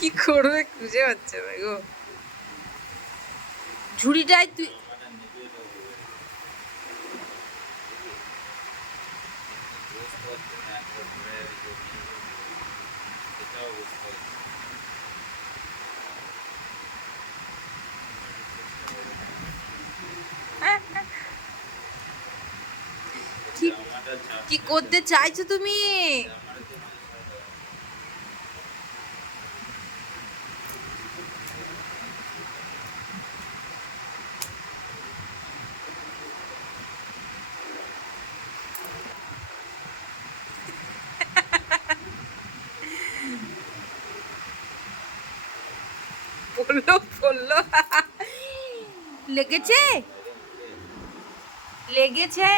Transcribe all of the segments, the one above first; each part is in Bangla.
কি করবে খুঁজে পাচ্ছে না গো। ঝুড়িটাই তুই কি কি করতে চাইছো তুমি? বললো বললো লেগেছে লেগেছে।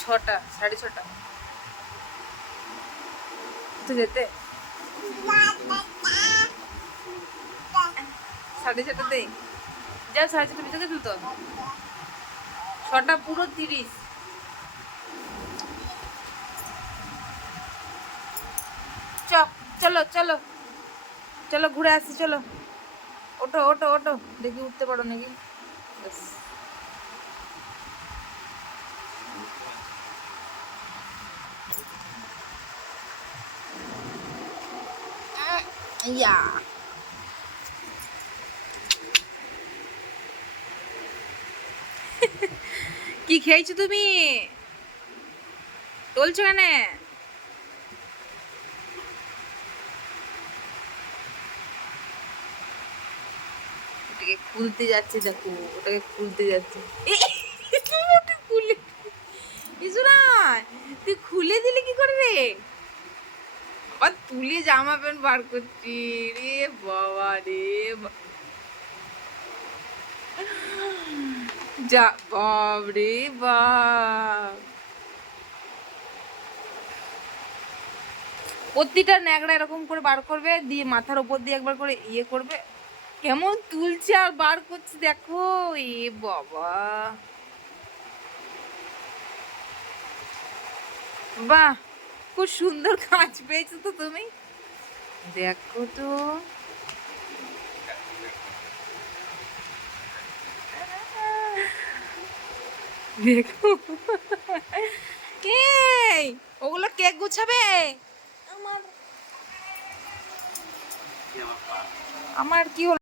ছটা, 6:30। তো যেতে 6:30 যাও, 6:30 ভিতরে তুলতো। 6টা পুরো 30। চলো চলো চলো ঘুরে আসি, চলো। ওঠো ওঠো ওঠো, দেখি উঠতে পারো নাকি। ব্যাস। ইয়া কি খেয়েছো তুমি? টলছো কেন? ওটাকে খুলতে যাচ্ছে, দেখো ওটাকে খুলতে যাচ্ছে। ওটা খুলে ইসুরা, তুই খুলে দিলি কি করে রে? আবার তুলে জামা প্যান্ট বার করছি। রে বাবা রে যা, বাপ রে বাপ। প্রতিটা ন্যাকড়া এরকম করে বার করবে, দিয়ে মাথার উপর দিয়ে একবার করে ইয়ে করবে। কেমন তুলছে আর বার করছে দেখো। এ বাবা, বাহ, খুব সুন্দর কাজ পেয়েছো তো তুমি। দেখো তো, দেখো। এই, ওগুলো কে গুছাবে? আমার আমার কি হলো?